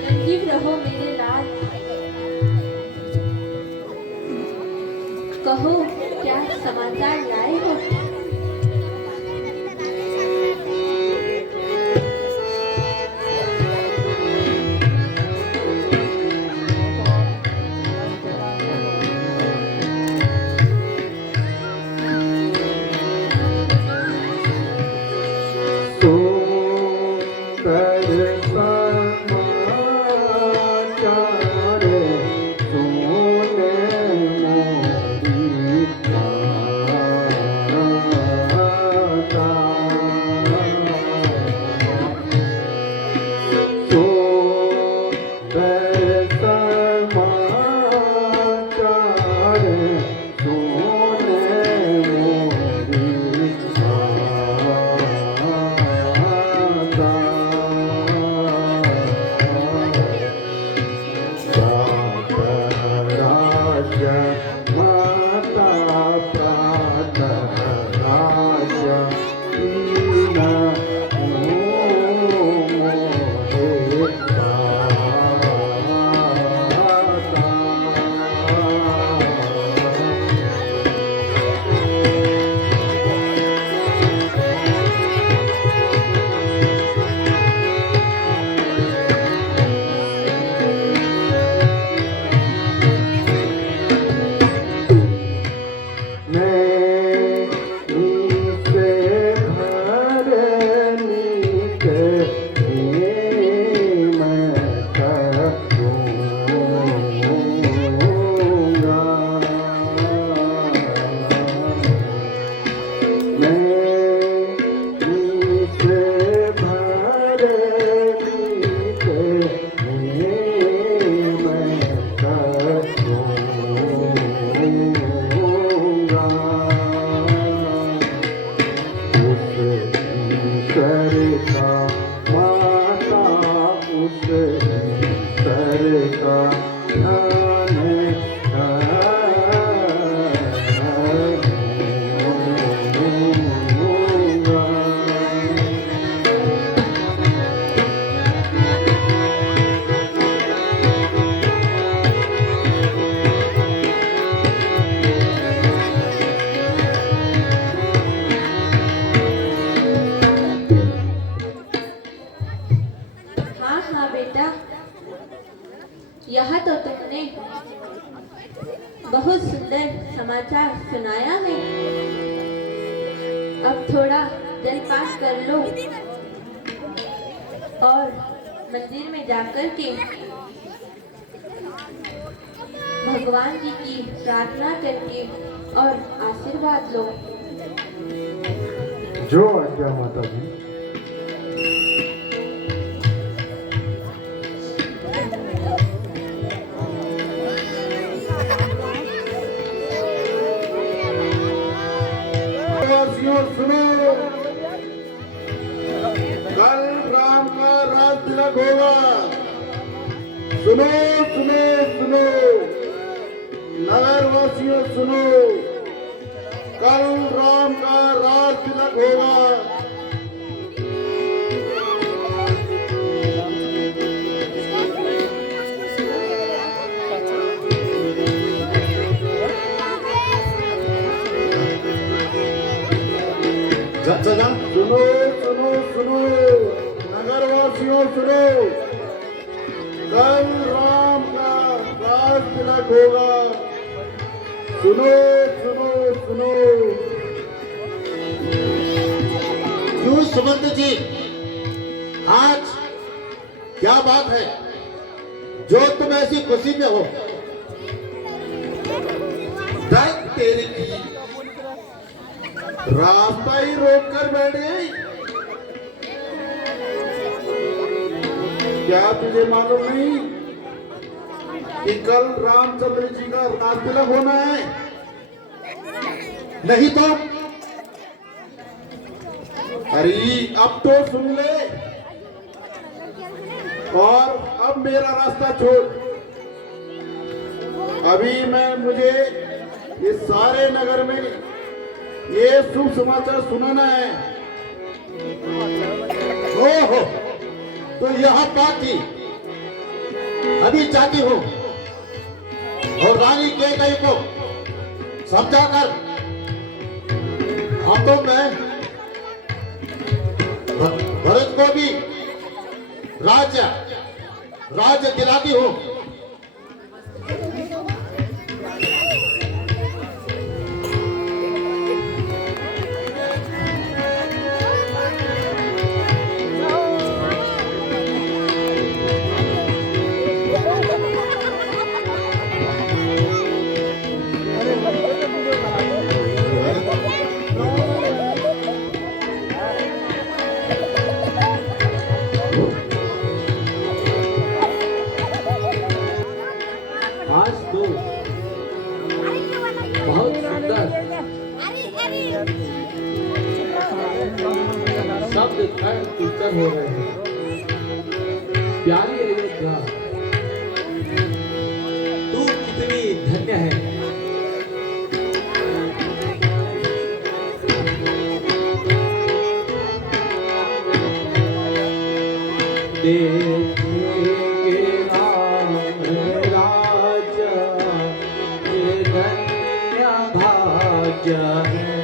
रंजीव रहो मेरे लाल। कहो क्या समाचार लाए हो। यह तो तुमने बहुत सुंदर समाचार सुनाया है। अब थोड़ा जलपान कर लो और मंदिर में जाकर के भगवान जी की प्रार्थना करके और आशीर्वाद लो। जो आज्ञा माता जी। सुनो, कल राम का राज तिलक होगा। सुनो सुनो सुनो, नगर वासियों सुनो, कल राम का राज तिलक होगा। सुनो सुनो सुनो, नगरवासियों सुनो, कल राम का राज तिलक होगा। सुनो सुनो सुनो। क्यों सुमंत जी, आज क्या बात है जो तुम ऐसी खुशी में हो? तेरी रास्ता ही रोक कर बैठ गई। क्या तुझे मालूम नहीं कि कल रामचंद्र जी का राज तिलक होना है? नहीं तो? अरे अब तो सुन ले, और अब मेरा रास्ता छोड़। अभी मुझे इस सारे नगर में ये शुभ समाचार सुनाना है। ओहो, तो यह बात थी। अभी चाहती हूँ और रानी कैकेयी को समझाकर हाथों में भरत को भी राज्य दिलाती हूँ। आज तो बहुत सुंदर शब्द खैर उच्चर हो रहे हैं। प्यारी अयोध्या, तू कितनी धन्य है। देखेंगे राम राजा, ये धन्य भाग्य है।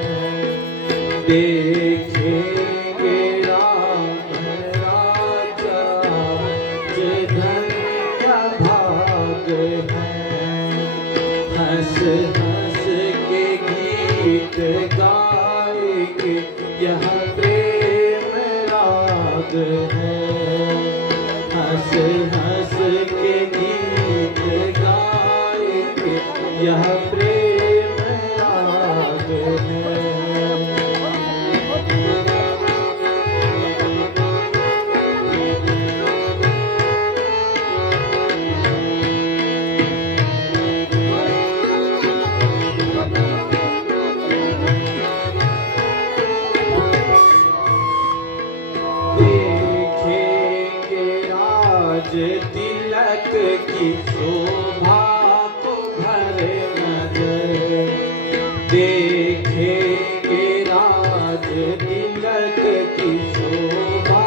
देखेंगे राम राजा, ये धन्य भाग्य है। हंस हंस के गीत गाएंगे, यह प्रेम राग है। हंस हंस के गीत गाएंगे, यह प्रेम राग है। देखेंगे राज तिलक की शोभा को भरे नजर। देखेंगे राज तिलक की शोभा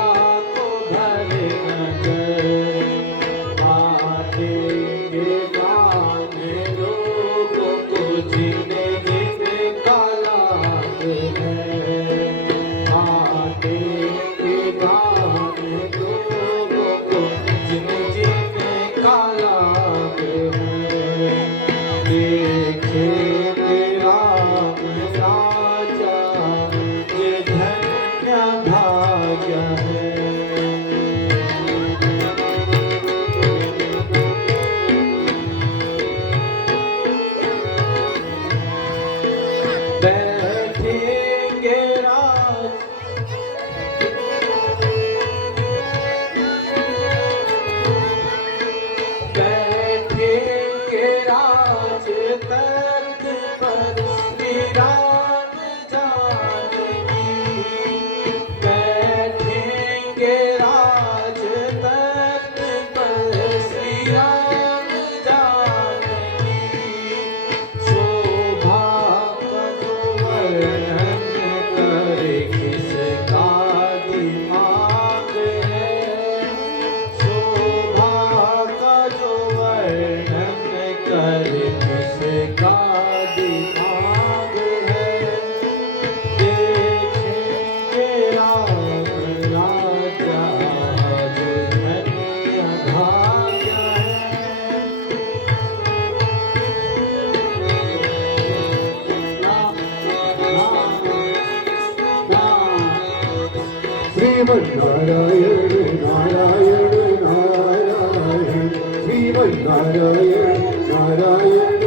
को भरे नजर। बाजेंगे गाने लोगों को जिन जिन का लाभ है। बाजेंगे गाने लोगों को जिन जिन का लाभ है। देखेंगे राम राजा, ये धन्य भाग्य है। बैठेंगे राज बैठेंगे राज तख्त पर श्री राम जानकी। बैठेंगे राज तख्त पर श्री राम जानकी। शोभा का जो वर्णन करे किसका दिमाग है। शोभा का जो वर्णन करे किसका दिमाग है। देखेंगे राम राजा, जो धन्य भाग्य है। श्रीमन्नारायण नारायण नारायण, श्रीमन्नारायण नारायण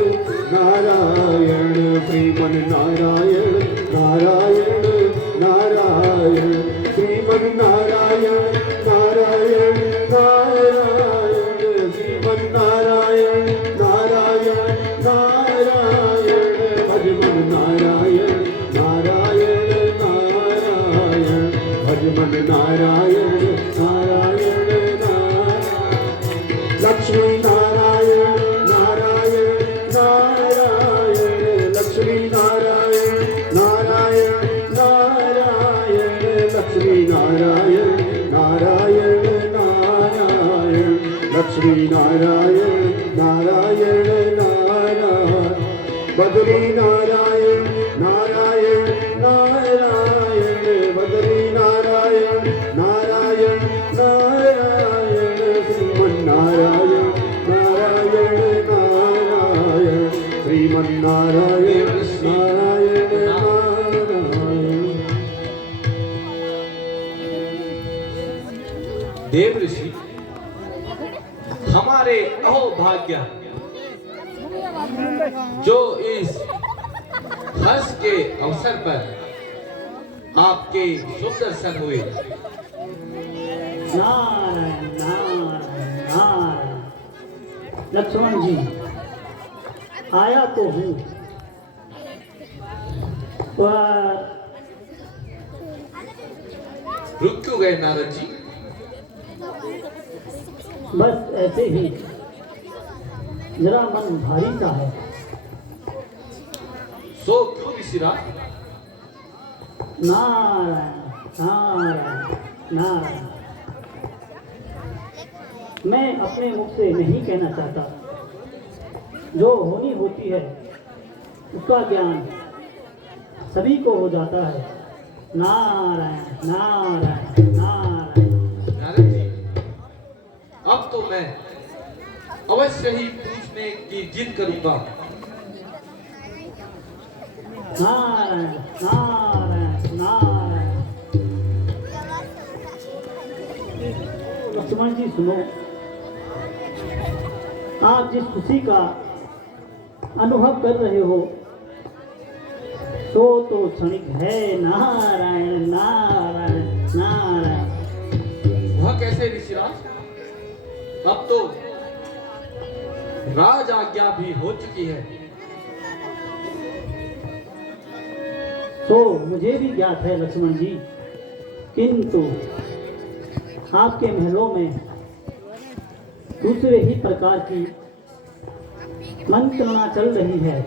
नारायण, श्रीमन्नारायण नारायण नारायण, श्रीमन्नारायण नारायण नारायण, श्रीमन्नारायण नारायण नारायण, भजमन नारायण नारायण नारायण, भजमन नारायण नारायण नारायण। लक्ष्मी नारायण नारायण नारायण, लक्ष्मी नारायण नारायण नारायण, लक्ष्मी नारायण नारायण नारायण, लक्ष्मी नारायण नारायण नारायण बद्री नारायण नारायण नारायण बद्री नारायण नारायण नारायण श्रीमन नारायण नारायण नारायण श्रीमन नारायण नारायण नारायण। देव ऋषि हमारे अहोभाग्य जो इस हर्ष के अवसर पर आपके शुभ दर्शन हुए। नारायण नारायण नारायण। लक्ष्मण जी आया तो हूँ पर रुक क्यों गए नारद जी? बस ऐसे ही जरा मन भारी सा है। सो क्यों ऋषिराज? नारायण नारायण नारायण। मैं अपने मुख से नहीं कहना चाहता, जो होनी होती है उसका ज्ञान सभी को हो जाता है। नारायण नारायण नारायण। नारद जी अब तो मैं अवश्य ही पूछने की जिद करूंगा। नारायण नारायण नारायण। लक्ष्मण जी सुनो, आप जिस खुशी का अनुभव कर रहे हो तो क्षणिक है। नारायण नारायण नारायण। वह कैसे ऋषिराज? अब तो राज आज्ञा भी हो चुकी है। तो मुझे भी ज्ञात है लक्ष्मण जी, किंतु आपके महलों में दूसरे ही प्रकार की मंत्रणा चल रही है।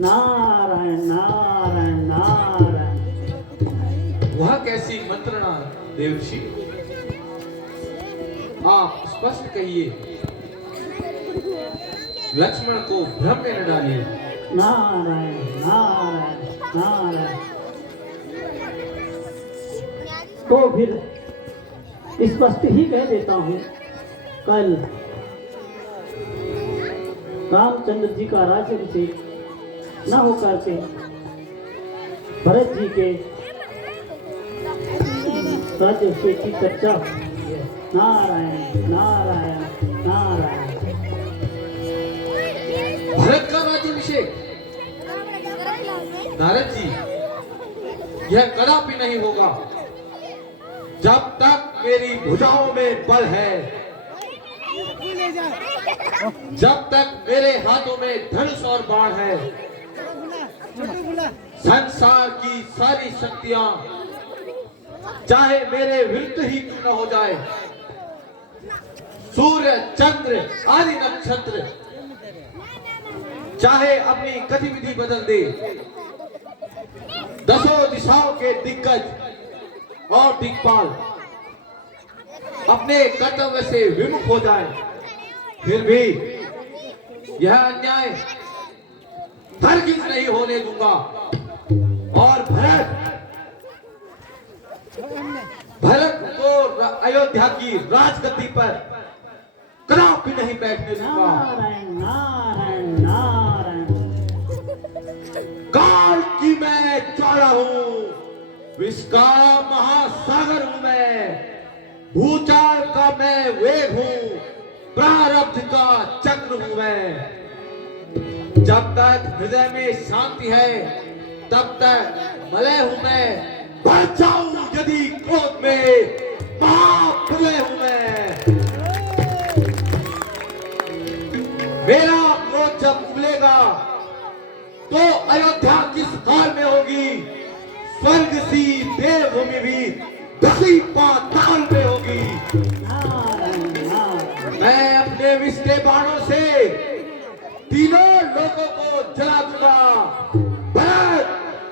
नारायण नारायण नारायण। वह कैसी मंत्रणा देवऋषि? आप स्पष्ट कहिए, लक्ष्मण को भ्रम में न डालिए। नारायण नारायण नारायण। तो फिर स्पष्ट ही कह देता हूँ, कल रामचंद्र जी का राज्याभिषेक न होकर के भरत जी के राज्याभिषेक की चर्चा हुई है। नारायण नारायण नारायण। भरत का राज्याभिषेक? नारद जी यह कदापि नहीं होगा। जब तक मेरी भुजाओं में बल है, जब तक मेरे हाथों में धनुष और बाण है, संसार की सारी शक्तियां चाहे मेरे विरुद्ध ही क्यों न हो जाए, सूर्य चंद्र आदि नक्षत्र चाहे अपनी गतिविधि बदल दे, दसों दिशाओं के दिग्गज और दिक्पाल अपने कर्तव्य से विमुख हो जाए, फिर भी यह अन्याय हरगिज नहीं होने दूंगा। और भरत को अयोध्या की राजगद्दी पर कदापि नहीं बैठने दूंगा। नारायण नारायण नारायण। काल की मैं ज्वाला हूं, विश्व का महासागर हूं मैं, भूचाल का मैं वेग हूं, प्रारब्ध का चक्र हूं मैं। जब तक हृदय में शांति है तब तक मलय हूं मैं, बढ़ जाऊं यदि क्रोध में महाप्रलय हूं मैं। मेरा क्रोध जब उबलेगा तो अयोध्या किस काल में होगी, स्वर्ग सी देवभूमि भी दसी पाताल में होगी। मैं अपने विष के बाणों से तीनों लोगों को जला दूंगा। भरत,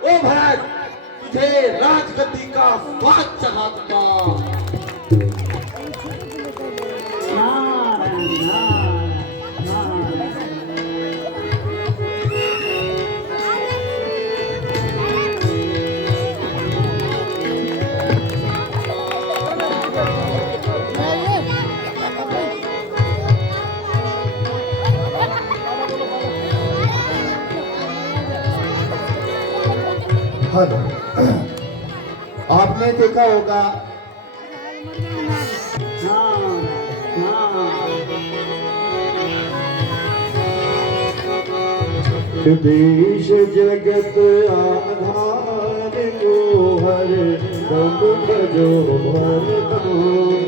ओ भरत, तुझे राजगद्दी का स्वाद चखा दूंगा। नारायण हेलो, आपने देखा होगा देश जगत आधार को हर दम भजो हर दम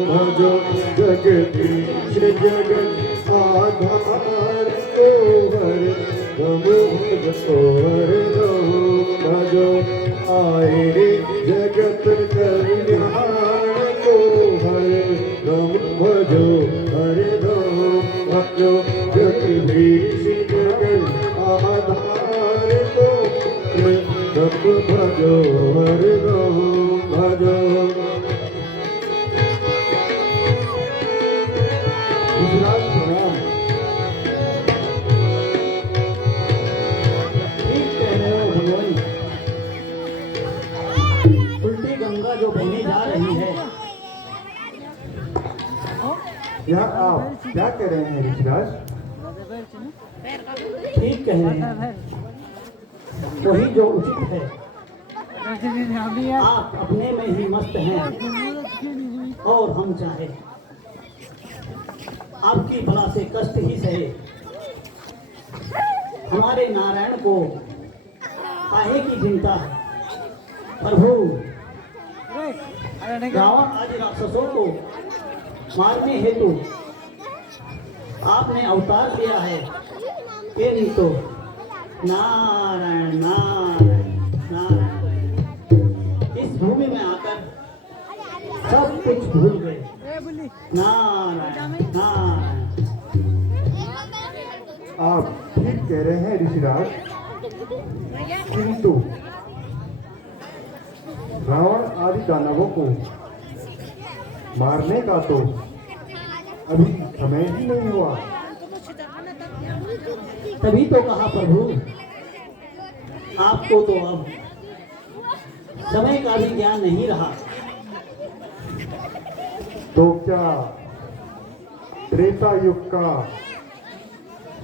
भजो जगदीश जगत आधार को हर दम भजो हर दम भजो आए जगत कल्याण को हर दम भजो हर दम भजो जगदीश जगत आधार को दम भजो हर दम भजो। गुजरात प्रणाम। ठीक कह रहे हो भगवान। उल्टी गंगा जो बहने जा रही है, यह आप क्या कह रहे हैं ऋषिराज? ठीक कह रहे हैं, वही जो उचित है। आप अपने में ही मस्त हैं और हम चाहे आपकी भला से कष्ट ही सहे। हमारे नारायण को काहे की चिंता है प्रभु? रावण आदि राक्षसों को मारने हेतु आपने अवतार लिया है, ये नहीं तो नारायण नारायण नारायण। इस भूमि में आकर सब कुछ भूल गए। नारायण नारायण। आप ठीक कह रहे हैं ऋषिराज, किंतु रावण आदि दानवों को मारने का तो अभी समय ही नहीं हुआ। तभी तो कहा प्रभु, आपको तो अब समय का भी ज्ञान नहीं रहा। तो क्या त्रेता युग का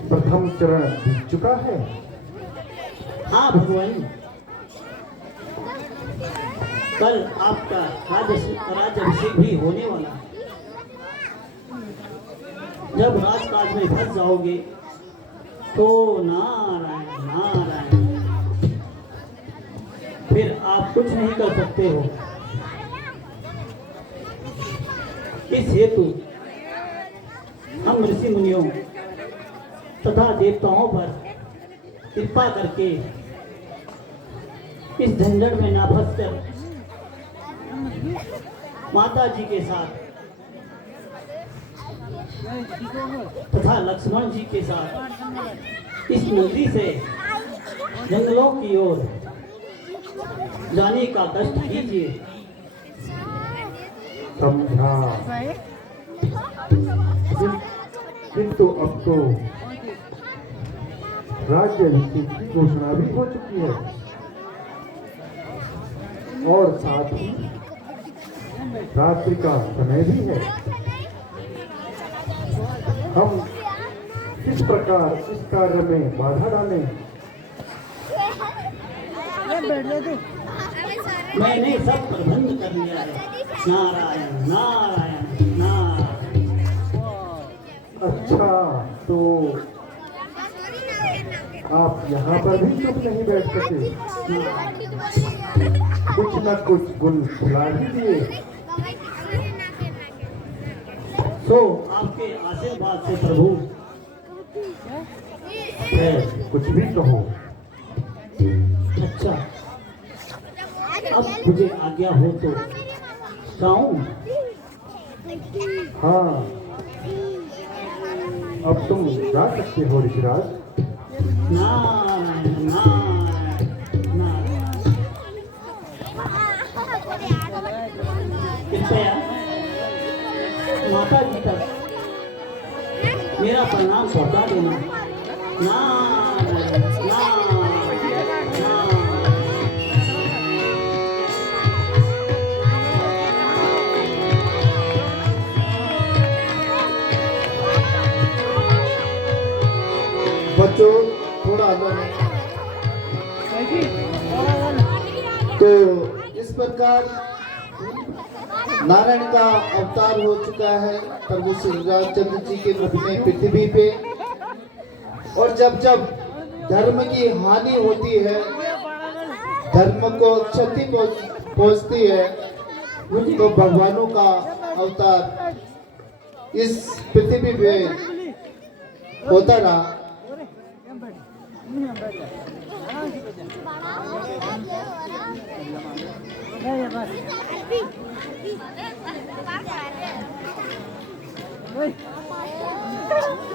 प्रथम चरण बीत चुका है? हाँ भगवान, कल आपका राज्याभिषेक भी होने वाला है। जब राजकाज में फंस जाओगे तो नारायण नारायण, फिर आप कुछ नहीं कर सकते हो। इस हेतु हम ऋषि मुनियों तथा देवताओं पर कृपा करके इस झंझट में ना फंसकर माता जी के साथ तथा लक्ष्मण जी के साथ इस नगरी से जंगलों की ओर जाने का कष्ट कीजिए। समझा, किंतु अब तो राज्याभिषेक की घोषणा भी हो चुकी है और साथ ही रात्रि का समय भी है। हम किस प्रकार इस कार्य में बाधा डालें? मैंने सब प्रबंध कर लिया है। नारायण नारायण नारायण। अच्छा, तो आप यहाँ पर भी चुप नहीं बैठ सके? कुछ न कुछ गुण खिला दीजिए। तो आपके आशीर्वाद से प्रभु है, कुछ भी कहो। अच्छा, अब मुझे आज्ञा हो तो जाऊं? हाँ, अब तुम जा सकते हो ऋषिराज। नारायण नारायण नारायण। कृपया माता जी तक मेरा प्रणाम पहुंचा देना। नारायण नारायण नारायण। बच्चों थोड़ा अंदर तो इस प्रकार नारायण का अवतार हो चुका है प्रभु श्री रामचंद्र जी के रूप में पृथ्वी पे। और जब जब धर्म की हानि होती है, धर्म को क्षति पहुंचती है, तो भगवानों का अवतार इस पृथ्वी पे होता रहा।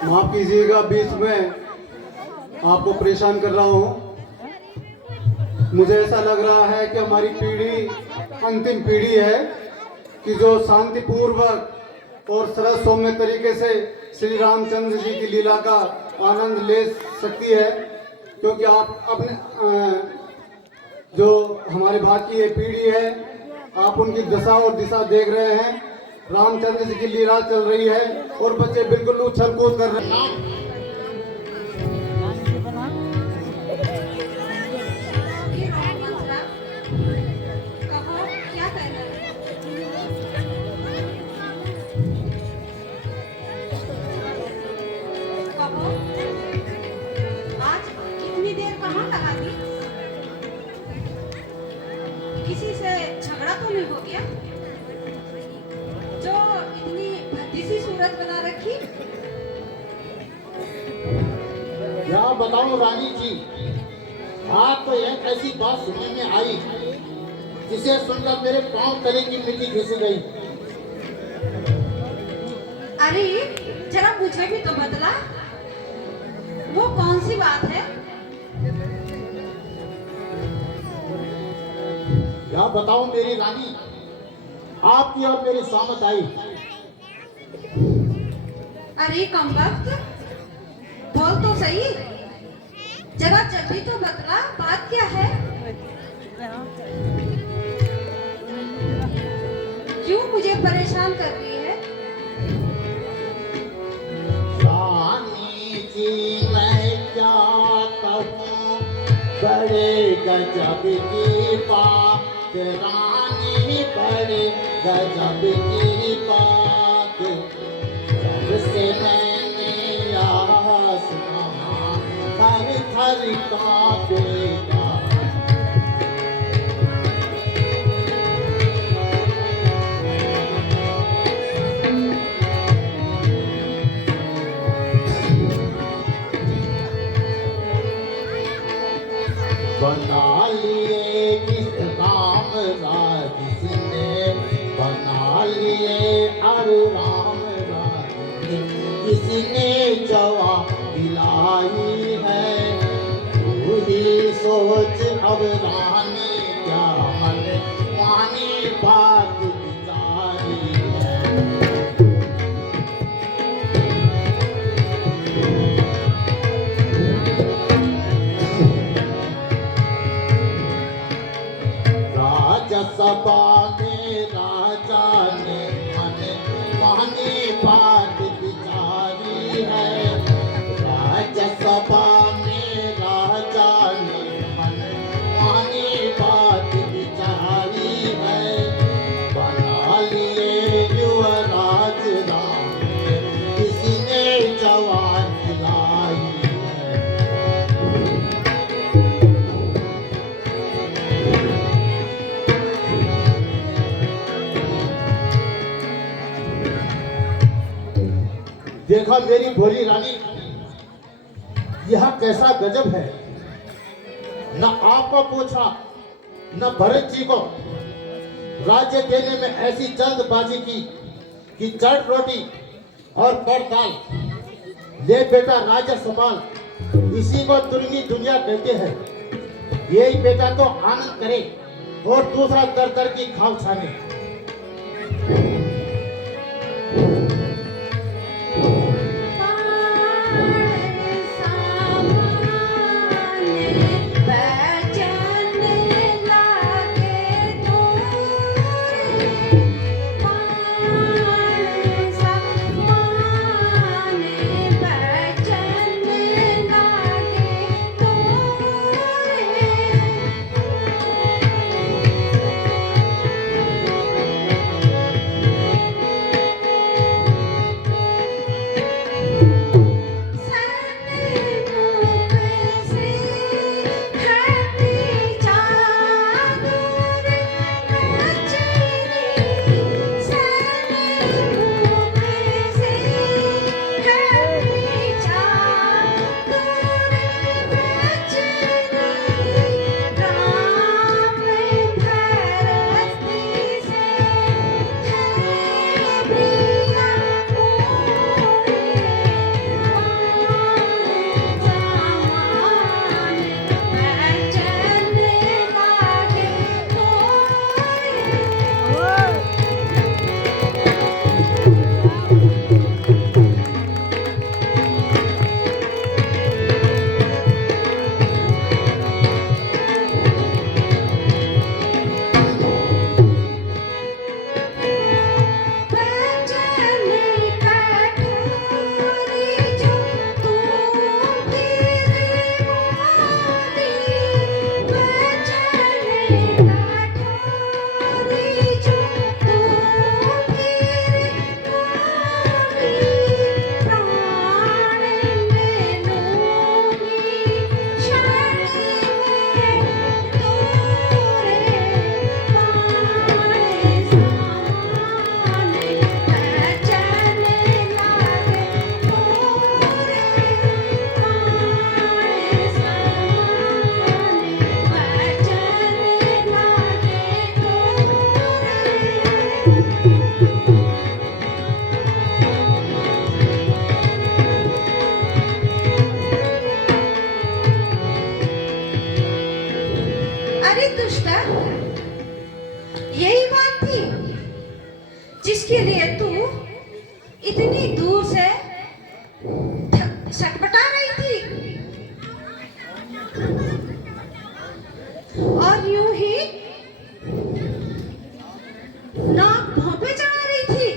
माफ कीजिएगा, बीच में आपको परेशान कर रहा हूँ। मुझे ऐसा लग रहा है कि हमारी पीढ़ी अंतिम पीढ़ी है कि जो शांतिपूर्वक और सरल सौम्य तरीके से श्री रामचंद्र जी की लीला का आनंद ले सकती है, क्योंकि आप अपने जो हमारे बाद की ये पीढ़ी है, आप उनकी दशा और दिशा देख रहे हैं। रामचंद्र जी की लीला चल रही है और बच्चे बिल्कुल उछल कूद कर रहे हैं। क्या कर रहे हैं? कहो, आज इतनी देर कहाँ लगा दी? किसी से झगड़ा तो नहीं हो गया जो इतनी भद्दी सी सूरत बना रखी? क्या बताऊं रानी जी, आज तो एक ऐसी बात सुनने में आई जिसे सुनकर मेरे पांव तले की मिट्टी घिस गई। अरे जरा मुझे भी तो बतला, वो कौन सी बात है? क्या बताऊं मेरी रानी, आपकी और मेरी सामत आई। अरे कमबख्त, बोल तो सही, जरा जल्दी तो बतला, बात क्या है? क्यों मुझे परेशान कर रही है? रानी जी मैं क्या कहूं, बड़े गजब की बात रानी, बड़े गजब की बात। जब से मैंने आसमां थर थर कांपेगा। बना लिए इस राम राज जिसने, बना लिए अरु राम राज जिसने जवा दिलाई है। तू ही सोच अब रानी, क्या मन मानी बात बिचारी है। सभा में राजा ने मन मानी बात बिचारी है। राज्यसभा में राजा ने मन मानी बात बिचारी है। बना लिए युवराज राम किसी ने जवान दिलाई है। देखा मेरी भोली रानी, यह कैसा गजब है। न आपको पूछा न भरत जी को राज्य देने में ऐसी जल्दबाजी की कि चट रोटी और कर दाल ले बेटा राज्य संभाल। इसी को दुर्गी दुनिया कहते हैं। यही बेटा तो आनंद करे और दूसरा कर कर की खाव छाने। छटपटा रही थी और यूं ही नाक भौंपे चढ़ा रही थी।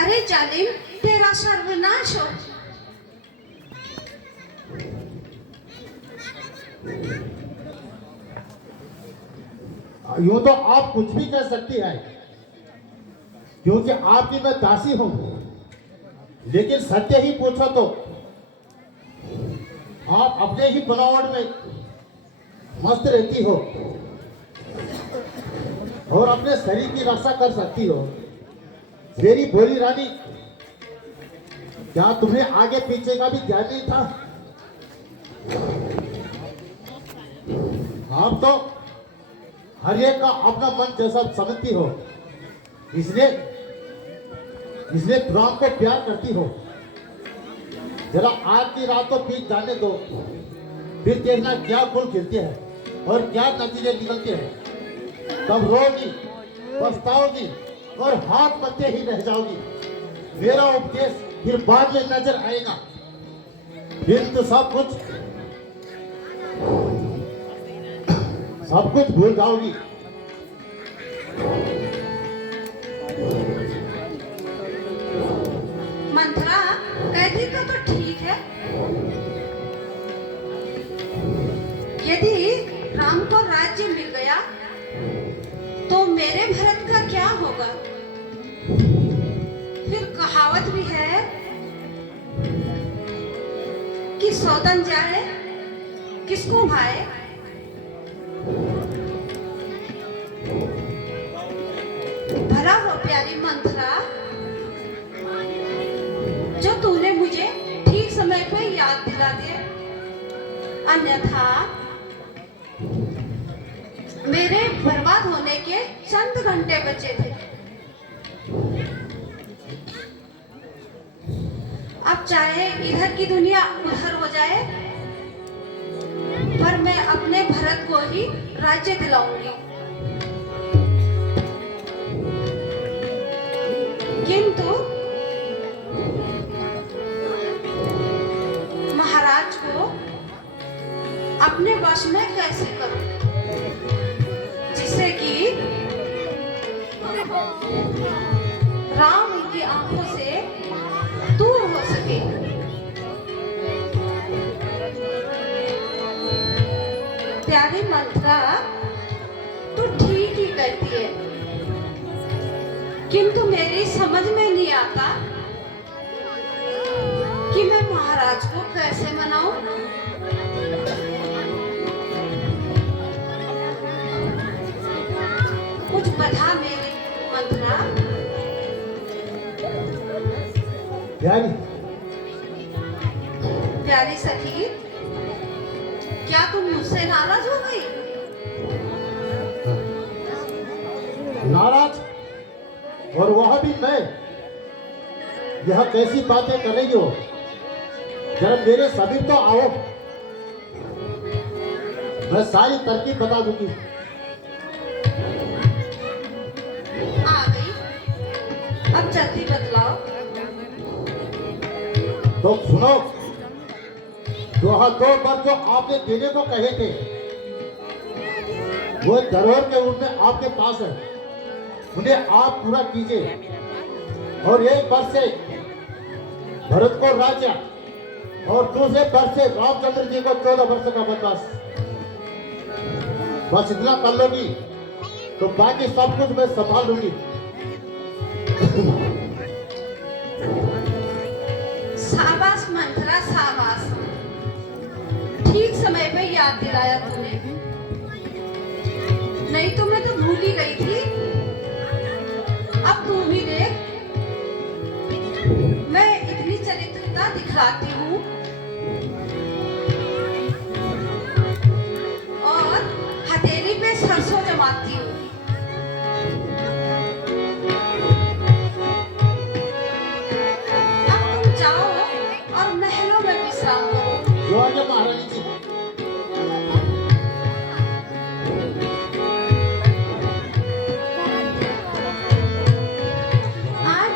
अरे जालिम, तेरा सर्वनाश हो। यूं तो आप कुछ भी कह सकती है, क्योंकि आपकी मैं दासी हूं, लेकिन सत्य ही पूछो तो आप अपने ही बनावट में मस्त रहती हो और अपने शरीर की रक्षा कर सकती हो। मेरी भोली रानी, क्या तुम्हें आगे पीछे का भी ध्यान नहीं था? आप तो हर एक का अपना मन जैसा समझती हो, इसलिए राम को प्यार करती हो। जरा आज की रात तो बीत जाने दो, फिर देखना क्या गुल खिलते हैं और क्या नतीजे निकलते हैं। तब रोगी, पछताओगी और हाथ पत्ते ही रह जाओगी। मेरा उपदेश फिर बाद में नजर आएगा, फिर तो सब कुछ भूल जाओगी। मंथरा कहती तो ठीक है। यदि राम को राज्य मिल गया तो मेरे भरत का क्या होगा? फिर कहावत भी है कि सौतन जाए किसको भाए। भला हो प्यारी मंथरा, जो तूने मुझे ठीक समय पे याद दिला दे, अन्यथा मेरे बर्बाद होने के चंद घंटे बचे थे। अब चाहे इधर की दुनिया उधर हो जाए, पर मैं अपने भरत को ही राज्य दिलाऊंगी। किंतु महाराज को अपने वश में कैसे करूं, जिससे कि राम उनकी आंखों से दूर हो सके। प्यारी मंथरा, तू ठीक ही कहती है, किंतु मेरी समझ में नहीं आता कि मैं महाराज को कैसे मनाऊं। कुछ बता मेरी मंथरा। प्यारी सखी, क्या तुम मुझसे नाराज हो गई? नाराज? और वह भी मैं? यह कैसी बातें कर रही हो? जरा मेरे समीप तो आओ, मैं सारी तरकीब बता दूंगी। आ गई, अब जल्दी बतलाओ। तो सुनो, दो बार जो आपने देने को कहे थे, वो धरोहर के रूप में आपके पास है, उन्हें आप पूरा कीजिए। और एक वर्ष से भरत को राज्य और दूसरे वर्ष से रामचंद्र जी को 14 वर्ष का वनवास। बस इतना कर लोगी तो बाकी सब कुछ मैं संभाल लूंगी। शाबाश मंथरा, शाबाश। ठीक समय पे याद दिलाया तूने, नहीं तो मैं तो भूल ही गई थी। अब तू भी देख, मैं इतनी चरित्रता दिखलाती हूँ और हथेली पे सरसों जमाती हूँ। अब तुम जाओ और महलों में विश्राम करो। जो आगे महारानी जी। आज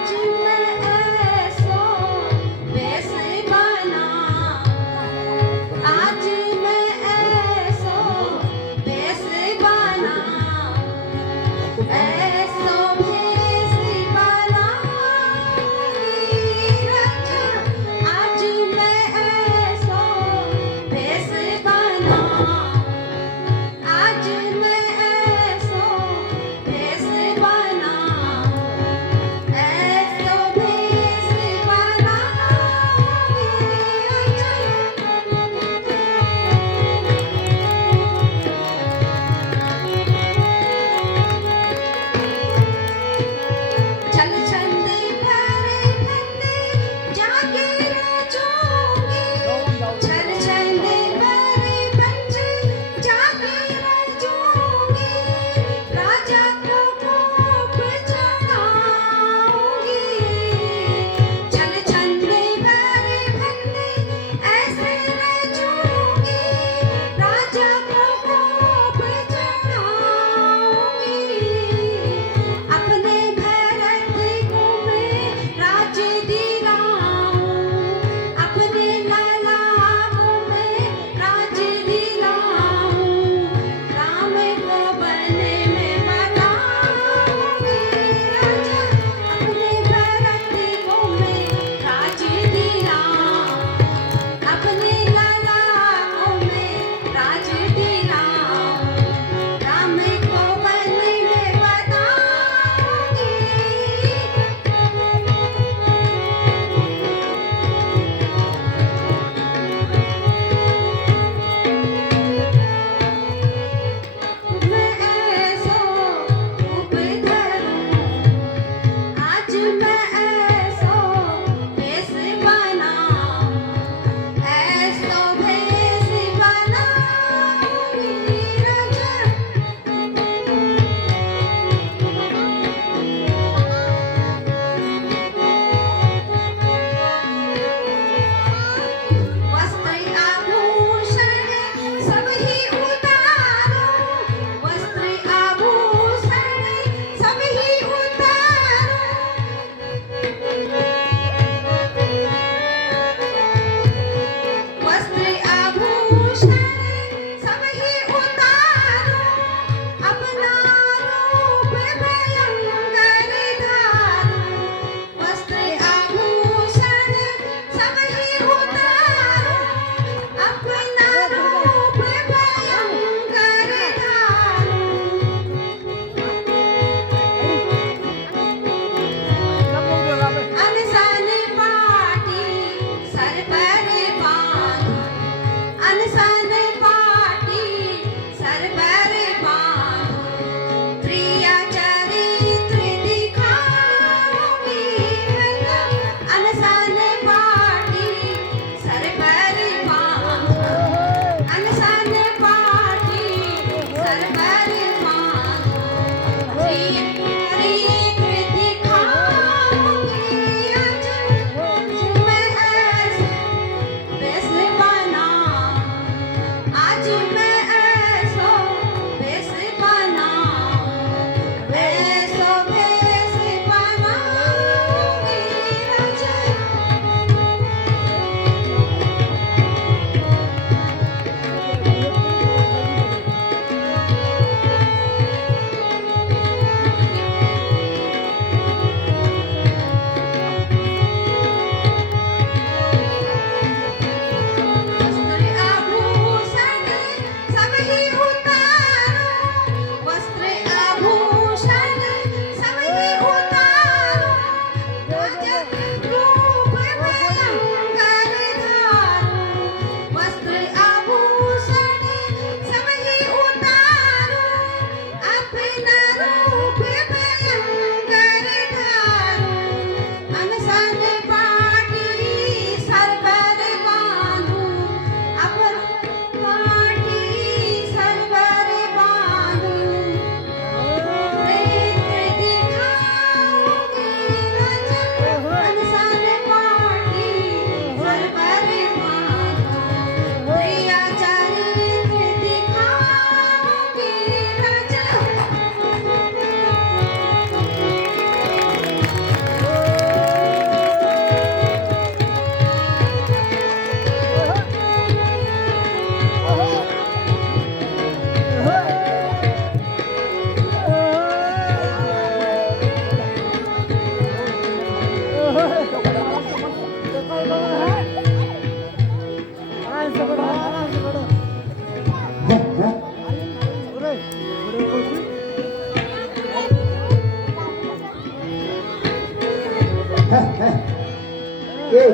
ये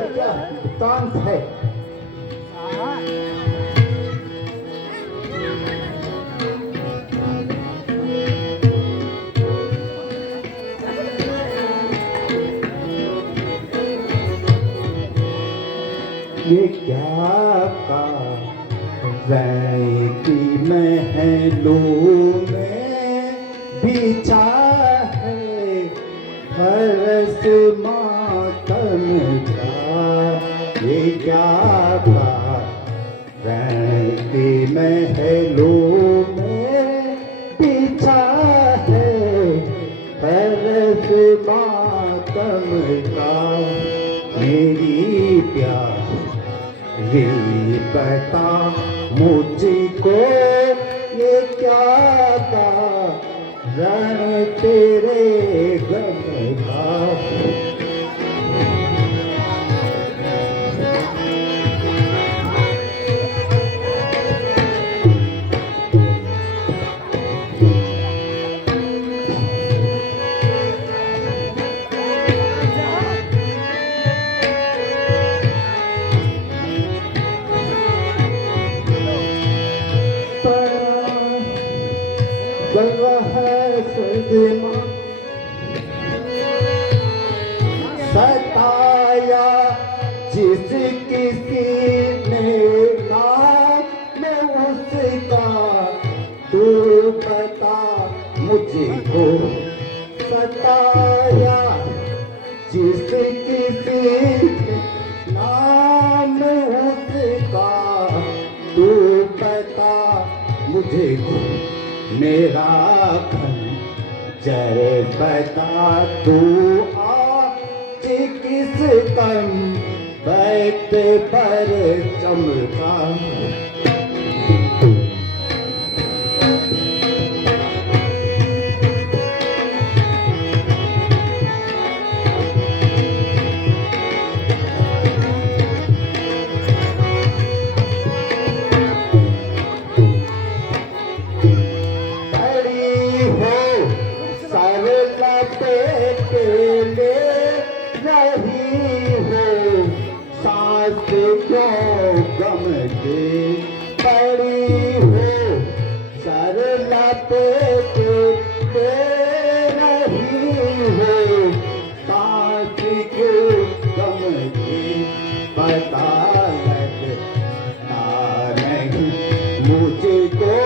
क्या तांत है? ये क्या की महलों में बिछा है हरस मातम का। ये क्या की महलों में बिछा है हरस मातम का। मेरी प्यारी बता मुझको ये क्या कारण तेरे गम का। सताया जिस किसी ने नाम उसका तू बता मुझको। सताया जिस किसी ने नाम उसका तू बता मुझको। मेरा खंजर बता तू आज किस कम बैत पर चमका। क्यों गम के पड़ी हो सर लपेटे रही हो। सांस क्यों गम के पता लगता नहीं मुझको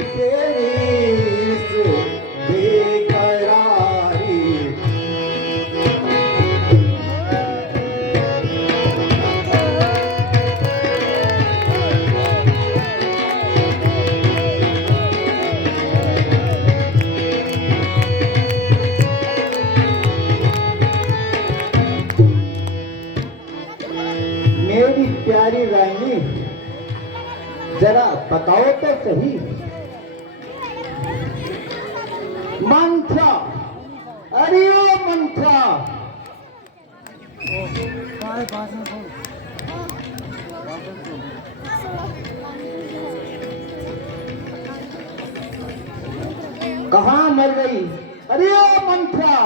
तेरी इस बेकरारी। मेरी प्यारी रानी जरा बताओ तो सही। मंत्रा, अरे ओ मंत्रा, कहाँ मर गई? अरे ओ मंत्रा।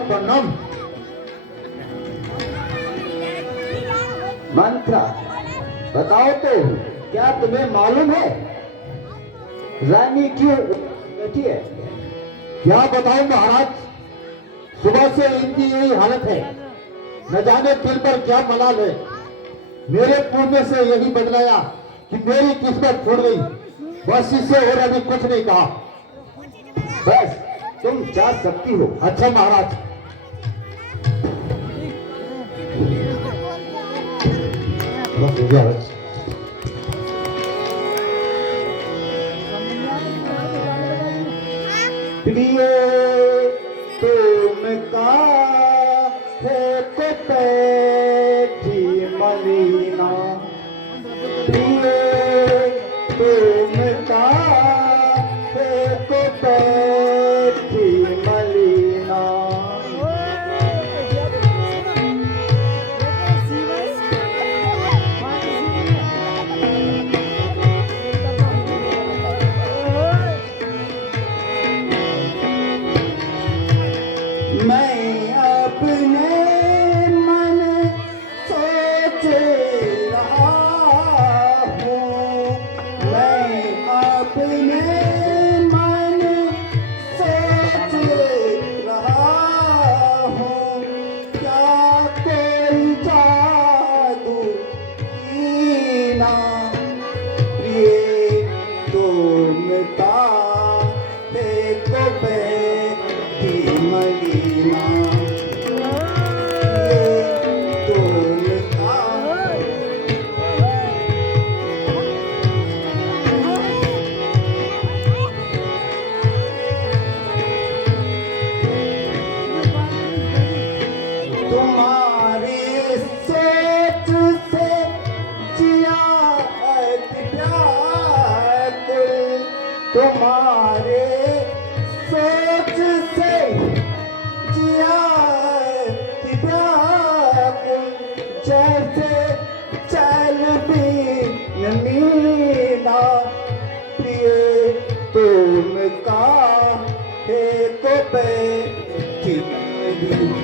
प्रणाम। मंत्रा, बताओ तो क्या तुम्हें मालूम है रानी क्यों बैठी है? क्या बताऊं महाराज, सुबह से इनकी यही हालत है। न जाने दिल पर क्या मलाल है। मेरे मुंह में से यही बदलाया कि मेरी किस्मत फूट गई, बस इससे और अभी कुछ नहीं कहा। बस तुम जा सकती हो। अच्छा महाराज। बस हो गया बस। प्रिय तुम का है तो बैठी मलीना, प्रिय तुम का है तो बैठी मलीना। मैं अपने मन सोच रहा हूँ, मैं अपने मन सोच रहा हूँ, क्या कोई जादू कीना, प्रिय तुम का है तो बैठी मलीना, प्रिय तुम का। तुम्हारी सोच से जिया व्याकुल, तुम्हारे सोच से जिया व्याकुल, जैसे चल भी मीना, प्रिय तुम का है को बैठी मलीना।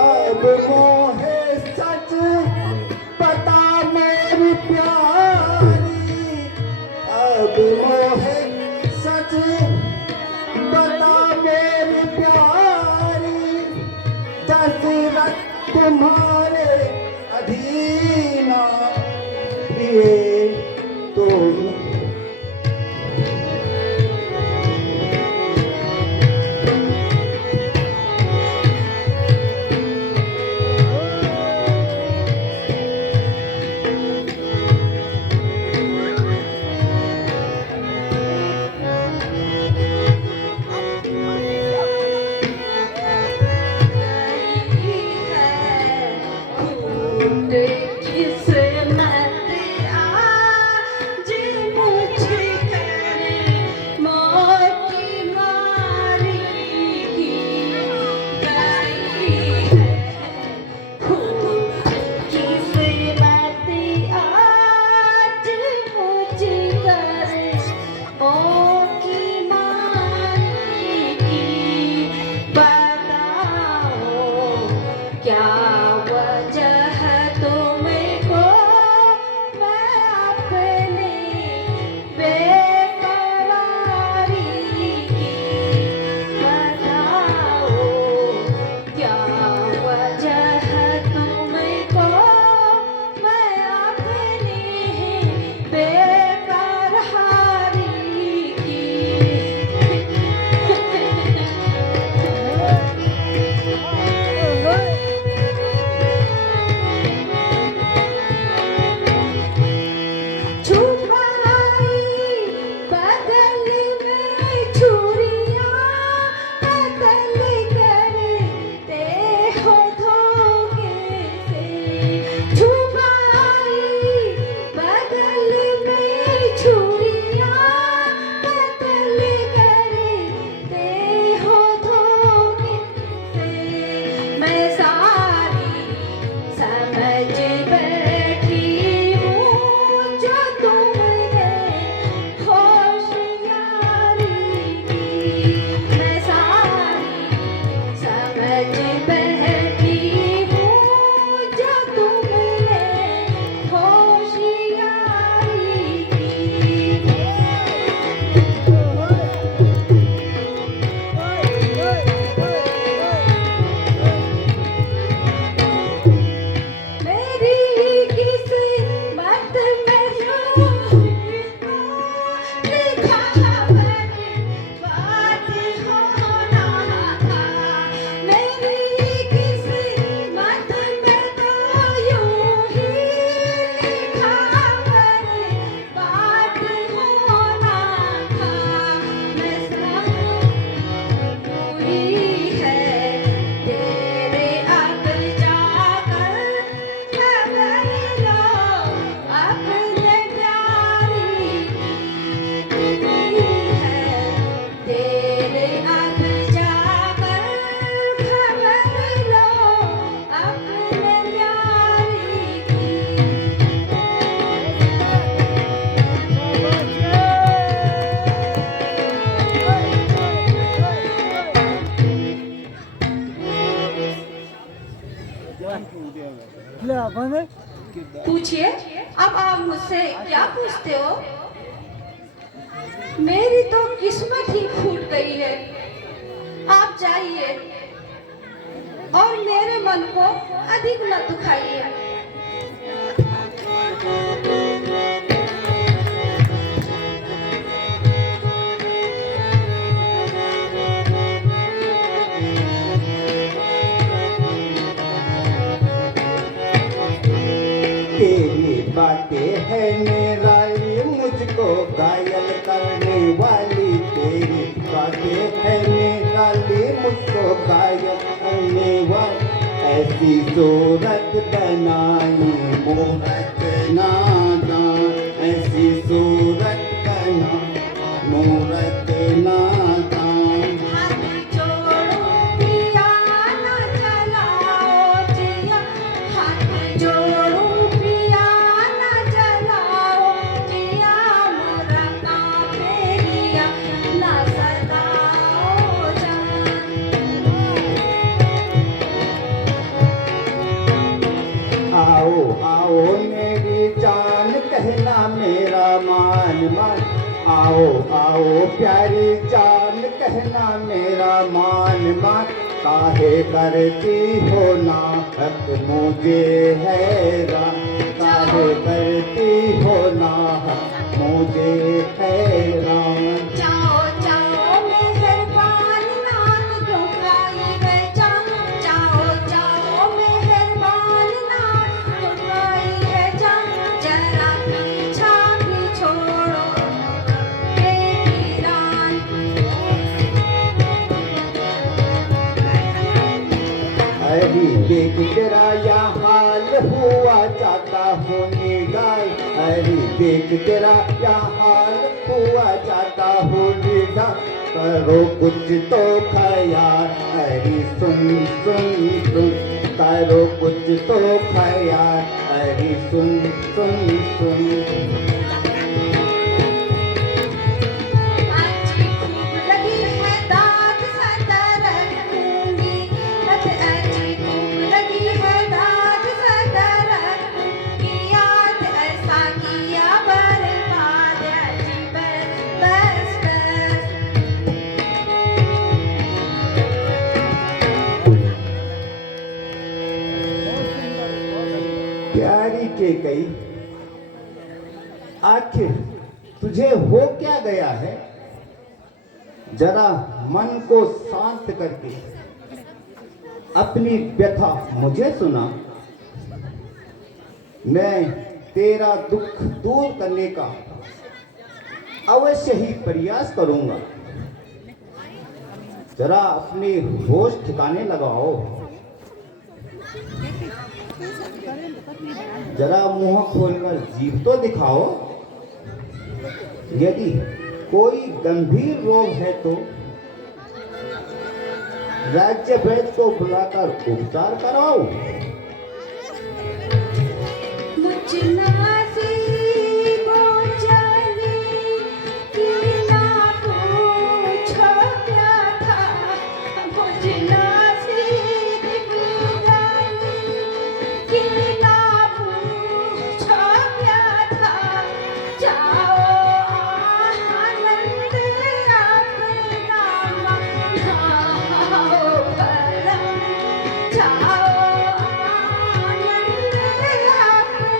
अब मोहे सच बता मेरी प्यारी, अब मोहे सच बता मेरी प्यारी, दशरथ तुम्हारे अधीना, प्रिय तुम। किस्मत पूछिए, अब आप मुझसे क्या पूछते हो? मेरी तो किस्मत ही फूट गई है। आप जाइए और मेरे मन को अधिक न दुखाइए। तेरी बातें है निराली, मुझको घायल करने वाली। तेरी बातें है निराली, मुझको घायल करने वाली। ऐसी सूरत बनाई मूरत नादान, ऐसी सूरत बनाई मूरत नादान। हाथ जोड़ो पिया न जलाओ जिया, हाथ जोड़ो पिया न जलाओ जिया, मोरा कांपे हिया न सताओ जान। आओ आओ मेरी जान, कहना मेरा मान मान। आओ आओ प्यारी जान, कहना मेरा मान मान। काहे करती हो ना हक मुझे हैरान, काहे करती हो ना हक मुझे हैरान। जाओ जाओ मेहरबान नाम क्यों खाई है जान, जाओ जाओ मेहरबान नाम क्यों खाई है जान। जरा पीछा भी छोड़ो बेवीरान। अरे देख तेरा या हाल हुआ जाता हूँ निगाह। अरे देख तेरा या हाल हुआ जाता हूँ निगाह। करो कुछ तो ख्याल, अरे सुन सुन सुन। करो कुछ तो ख्याल, अरे सुन सुन सुन। आज खूब लगी है दाद सदा रखूंगी, आज खूब लगी है दाद सदा रखूंगी। याद ऐसा किया बर्बाद अजी बस बस। प्यारी के कई, आखिर तुझे हो क्या गया है? जरा मन को शांत करके अपनी व्यथा मुझे सुना। मैं तेरा दुख दूर करने का अवश्य ही प्रयास करूंगा। जरा अपने होश ठिकाने लगाओ। जरा मुंह खोलकर जीभ तो दिखाओ। यदि कोई गंभीर रोग है तो राज्य वैद्य को बुलाकर उपचार कराओ। मुझ नासीबो चली कि ना पूछो क्या था, मुझ नासीबो चली कि ना पूछो क्या था। जाओ आनंद अपना मनाओ करम, जाओ आनंद अपना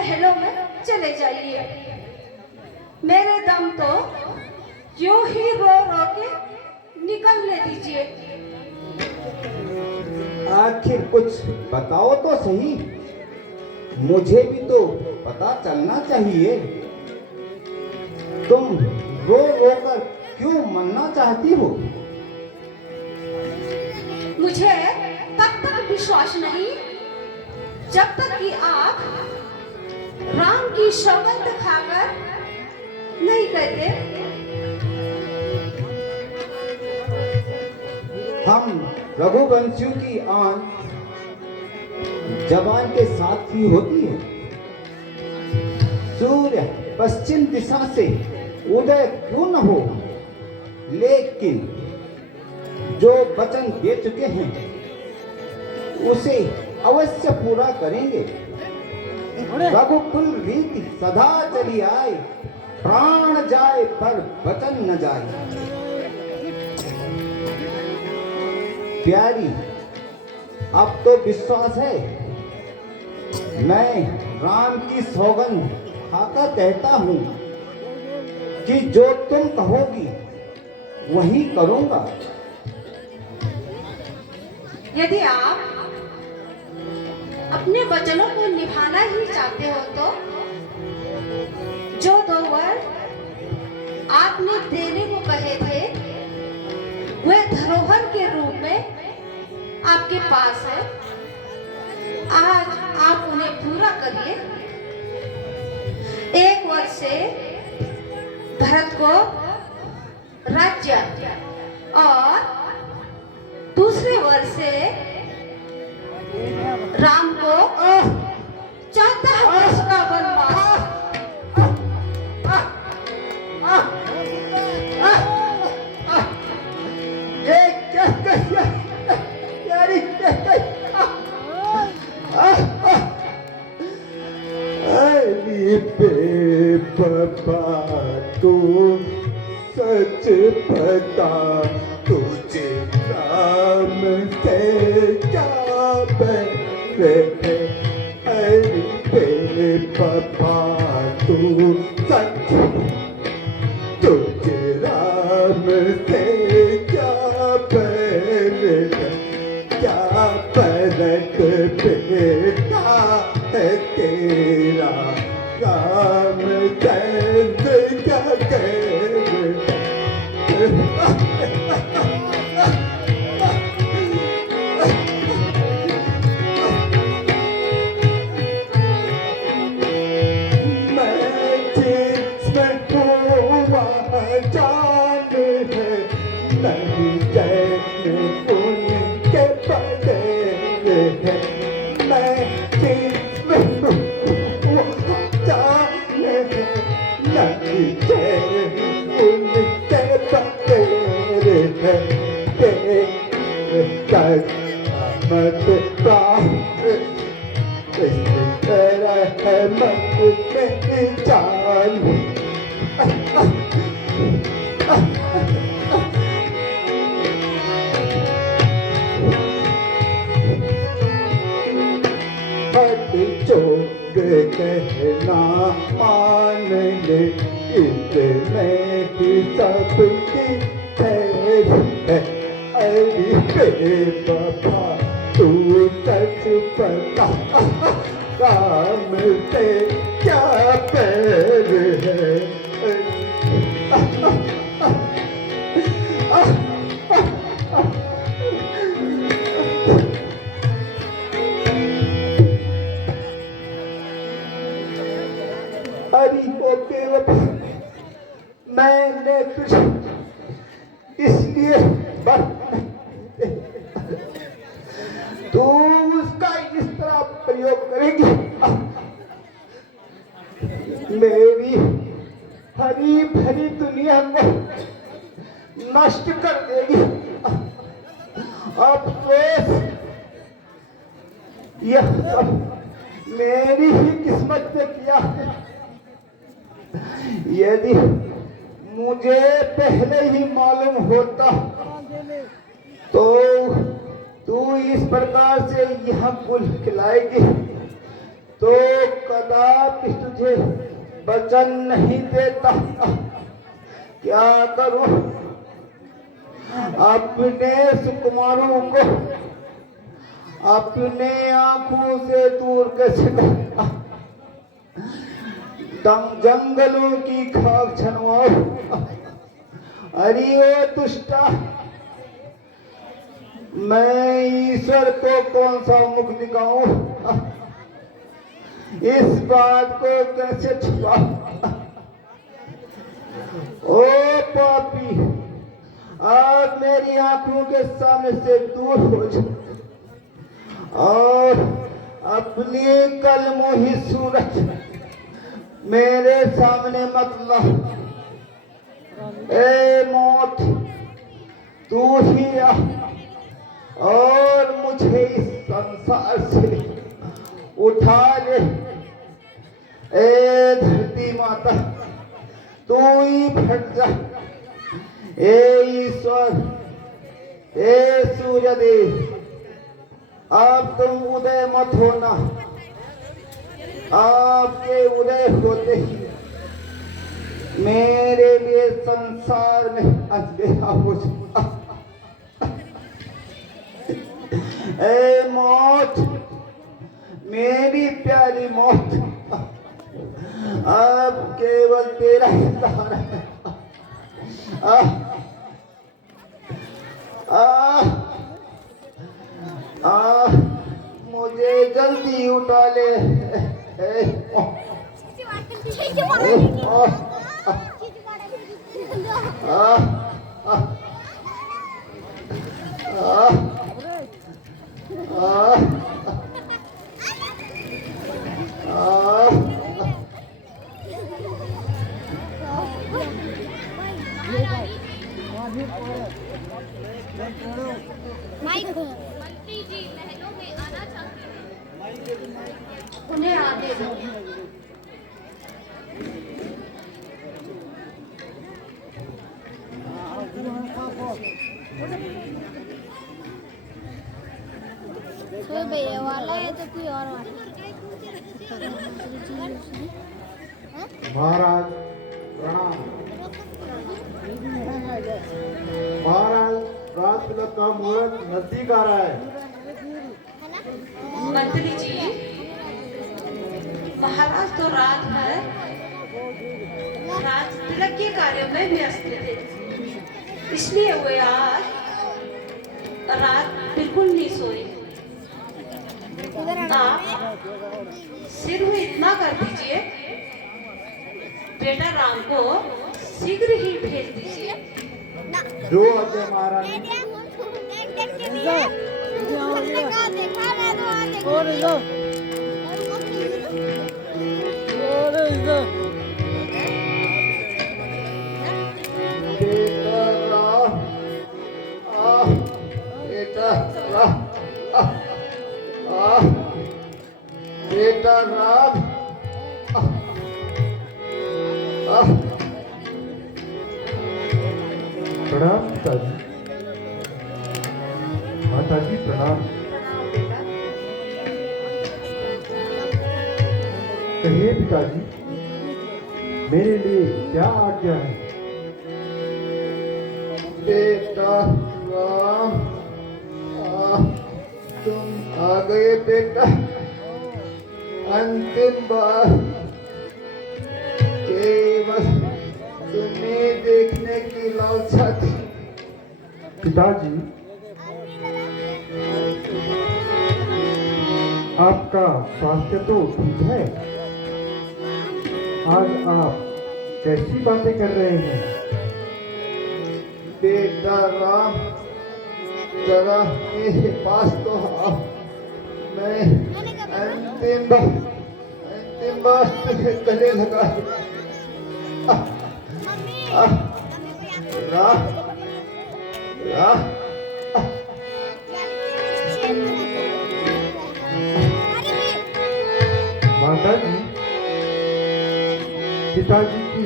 महलों में चले जाइए। मेरे दम तो यूं ही रो रो के निकलने दीजिए। आखिर कुछ बताओ तो सही, मुझे भी तो पता चलना चाहिए। तुम रो रो कर क्यों मरना चाहती हो? मुझे तब तक विश्वास नहीं जब तक कि आप राम की सौगंध खाकर नहीं कहते। हम रघुवंशियों की आन जवान के साथ ही होती है। सूर्य पश्चिम दिशा से उदय क्यों न हो, लेकिन जो वचन दे चुके हैं उसे अवश्य पूरा करेंगे। रघुकुल रीति सदा चली आए, प्राण जाए पर वचन न जाए। प्यारी, अब तो विश्वास है। मैं राम की सौगंध खाकर कहता हूं कि जो तुम कहोगी वही करूंगा। यदि आप अपने वचनों को निभाना ही चाहते हो तो जो 2 वर्ष आपने देने को कहे थे वे धरोहर के रूप में आपके पास है। आज आप उन्हें पूरा करिए। 1 वर्ष से भरत को राज्य और दूसरे वर्ष से राम को 14 वर्ष का वनवास। ये क्या कहिया प्यारी, अरे बेवफा तू सच बता, तुझे राम से क्या प्यार है? अरे बेवफा तू सच, तुझे राम से क्या प्यार है? क्या परत बेटा है तेरा, राम चंद क्या करे? कहना मान ले, इसमें ही सबकी खैर है। अरे बेवफा तू सच बता, राम से क्या प्यार है? मैंने तुझे इसलिए तू उसका इस तरह प्रयोग करेगी, मेरी हरी भरी दुनिया को नष्ट कर देगी। अफसोस, यह सब मेरी ही किस्मत से किया है। यदि मुझे पहले ही मालूम होता तो तू इस प्रकार से यह फूल खिलाएगी तो कदापि तुझे वचन नहीं देता। क्या करूं? अपने सुकुमारों को अपने आंखों से दूर कैसे कर? जंगलों की खाक छनवाओ। अरे ओ दुष्टा, मैं ईश्वर को कौन सा मुख दिखाऊं? इस बात को कैसे छुपा? ओ पापी, आज मेरी आंखों के सामने से दूर हो जा और अपनी कलमोही सूरत मेरे सामने मत ला। ए मौत, तू ही आ और मुझे इस संसार से उठा ले। ए धरती माता, तू ही फट जा। ए ईश्वर, ए सूर्य देव, अब तुम उदय मत होना। आपके उदय होते ही मेरे लिए संसार में अंधेरा हो जाए। ए मौत, मेरी प्यारी मौत, अब केवल तेरा ही सहारा है। मुझे जल्दी उठा ले। मंत्री जी महलों में आना चाहते हैं। उन्हें आने दो। कोई भैया वाला है तो कोई और वाला। महाराज प्रणाम। महाराज, रात तिलक का मुहूर्त नजदीक आ रहा है। मंत्री जी, महाराज तो रात भर राज तिलक के कार्य में व्यस्त थे, इसलिए वे आज रात बिल्कुल नहीं सोए। आप सिर में इतना कर दीजिए, बेटा राम को शीघ्र ही भेज दीजिए। जो आज्ञा महारानी। बेटा राम, प्रणाम पिताजी। माताजी प्रणाम। कहिए पिताजी, मेरे लिए क्या आज्ञा है? बेटा राम, तुम आ गए बेटा। अंतिम बार केवल तुम्हें देखने की लालसा थी। पिताजी, आपका स्वास्थ्य तो ठीक है? आज आप कैसी बातें कर रहे हैं? बेटा राम, जरा मेरे पास तो आओ। मैं अंतिम बार तुम्हें गले लगा। राम, राम, माता जी, पिताजी की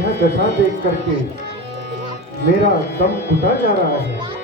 यह दशा देख करके मेरा दम घुटा जा रहा है।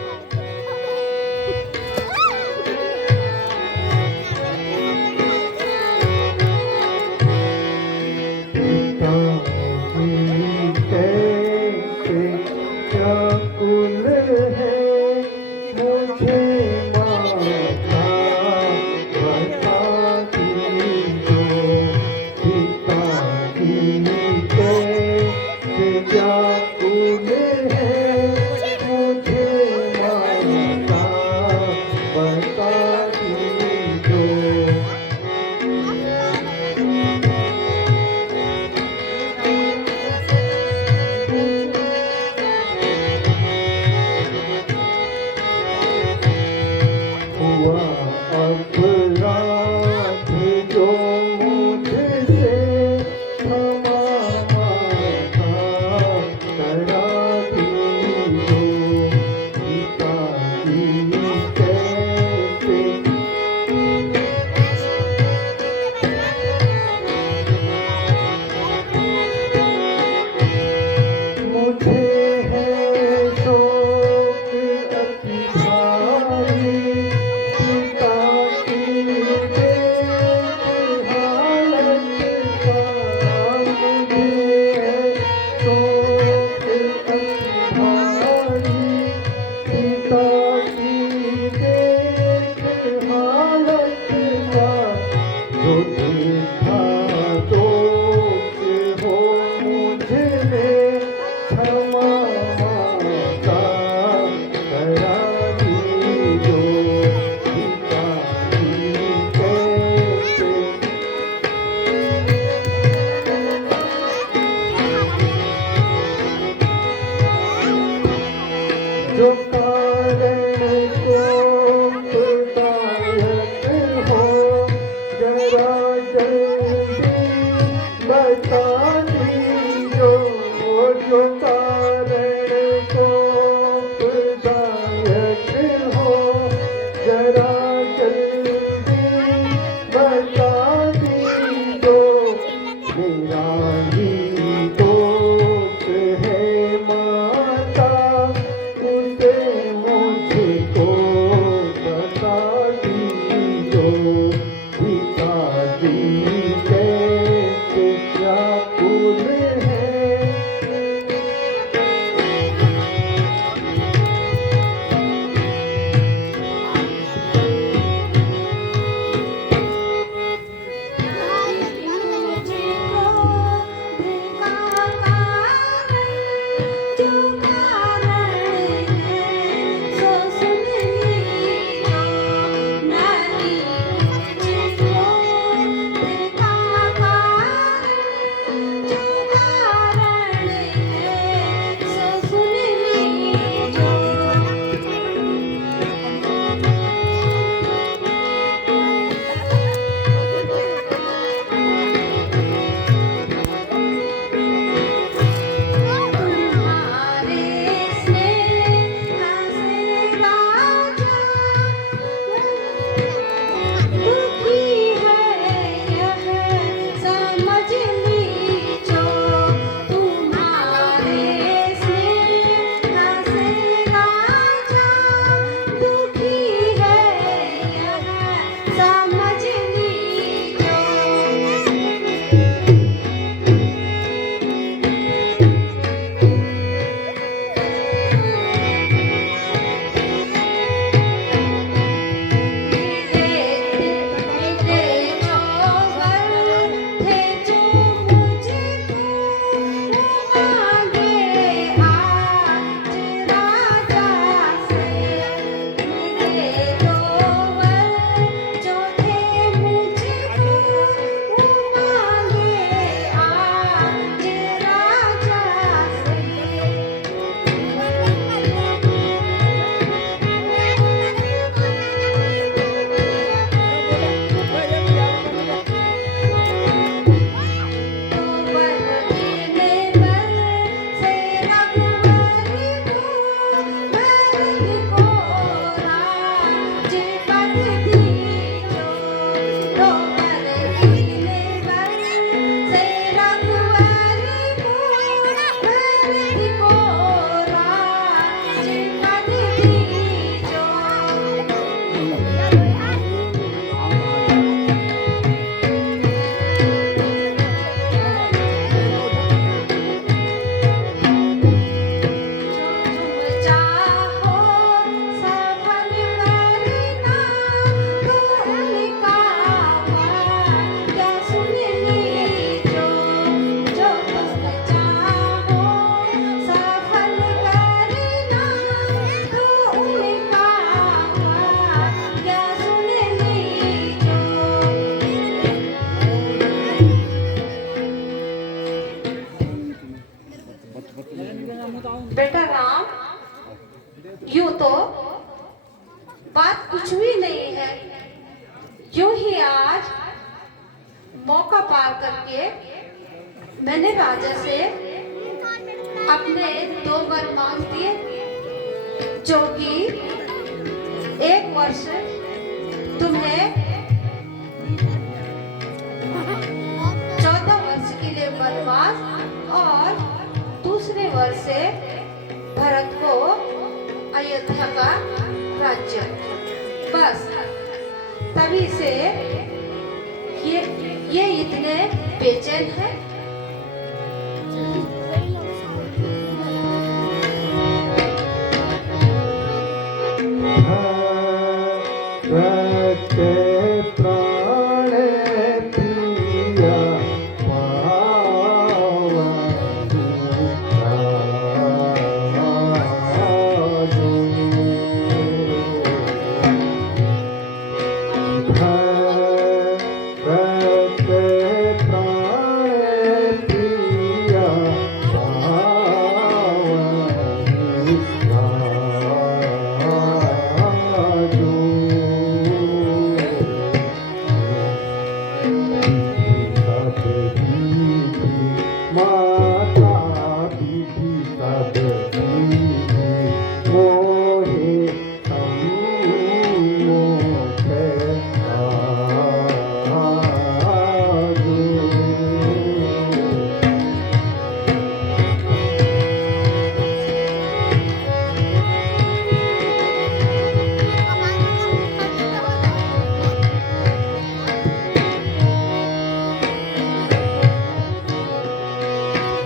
ही दोष है माता, उसे मुझको बता दीजो। पिताजी कैसे व्याकुल है, बेटा राम, यूं तो बात कुछ भी नहीं है। यूं ही आज मौका पार करके मैंने राजा से अपने 2 वर मांग दिए, जो कि 1 वर्ष तुम्हें 14 वर्ष के लिए वनवास और दूसरे वर्ष से भरत को अयोध्या का राज्य। बस तभी से ये इतने बेचैन है।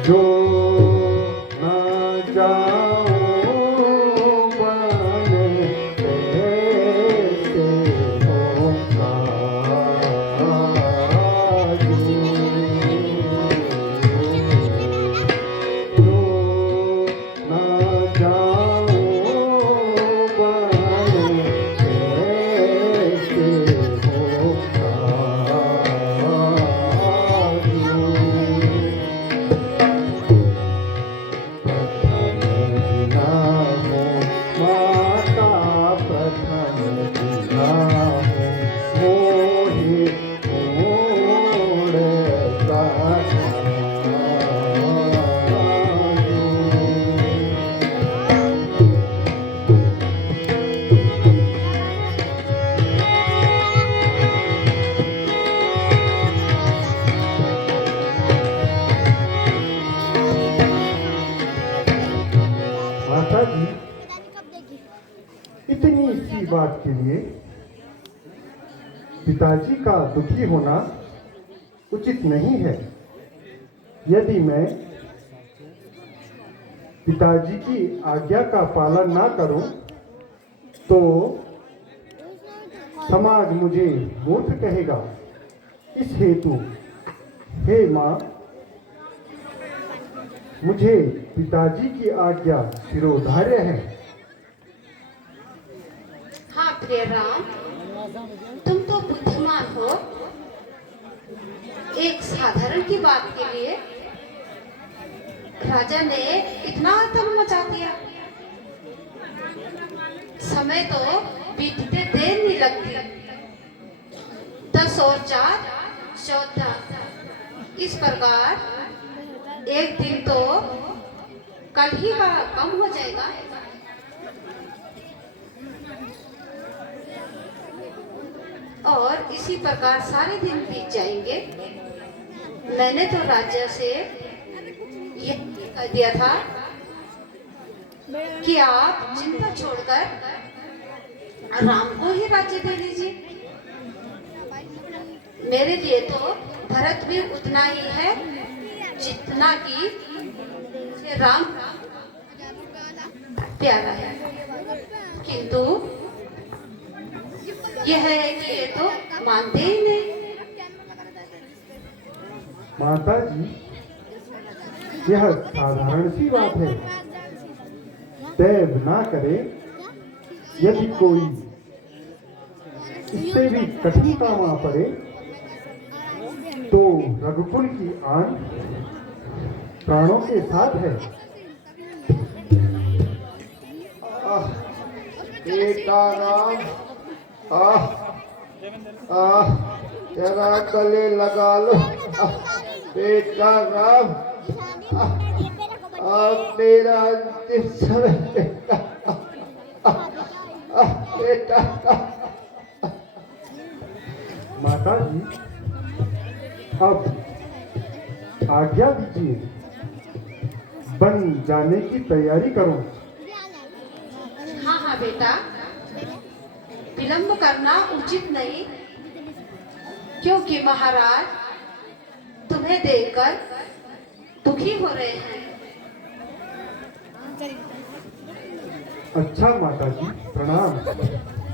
जो ना जाऊं बन ऐसे होना जो ना जाऊं बन ऐसे होना माता प्रथम मोहि मोड़ता माता जी, इतनी सी बात के लिए पिताजी का दुखी होना उचित नहीं है। यदि मैं पिताजी की आज्ञा का पालन ना करूं, तो समाज मुझे मूर्ख कहेगा। इस हेतु हे माँ, मुझे पिताजी की आज्ञा शिरोधार्य है। हाँ प्रिय राम, तुम तो बुद्धिमान हो। एक साधारण की बात के लिए राजा ने इतना आतंक मचा दिया। समय तो बीतते देर नहीं लगती। 10 और 4 14। इस प्रकार एक दिन तो कल ही का कम हो जाएगा। और इसी प्रकार सारे दिन बीत जाएंगे। मैंने तो राज्य से ये कह दिया था कि आप चिंता छोड़कर राम को ही राज्य दे दीजिए। मेरे लिए तो भरत भी उतना ही है जितना कि राम प्यारा है। किंतु यह है कि ये तो मानते ही नहीं। माता जी, यह साधारण सी बात है। दैव ना करे, यदि कोई इससे भी कठिन काम आ पड़े, तो रघुकुल की आन प्राणों के साथ है। बेटा राम, जरा गले लगा लो। बेटा राम, मेरा अंतिम समय बेटा। माता जी, अब आज्ञा दीजिए, बन जाने की तैयारी करो। हाँ हाँ बेटा, विलंब करना उचित नहीं, क्योंकि महाराज तुम्हें देखकर दुखी हो रहे हैं। अच्छा माता जी, प्रणाम।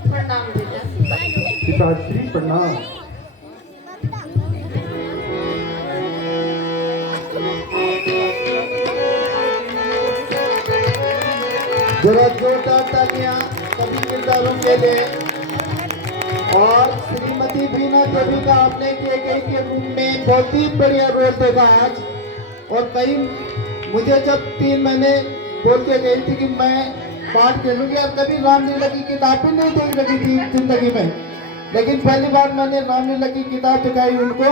प्रणाम बेटा। पिताश्री प्रणाम। जरा जोरदार तालियां सभी किरदारों के लिए। और श्रीमती बीना देवी का आपने के के रूम में बहुत ही बढ़िया रोल देखा आज। और कई मुझे जब 3 महीने बोल के गई थी कि मैं पाठ खेलूंगी, और कभी रामलीला की किताब भी नहीं देख रही थी जिंदगी में, लेकिन पहली बार मैंने रामलीला की किताब दिखाई उनको।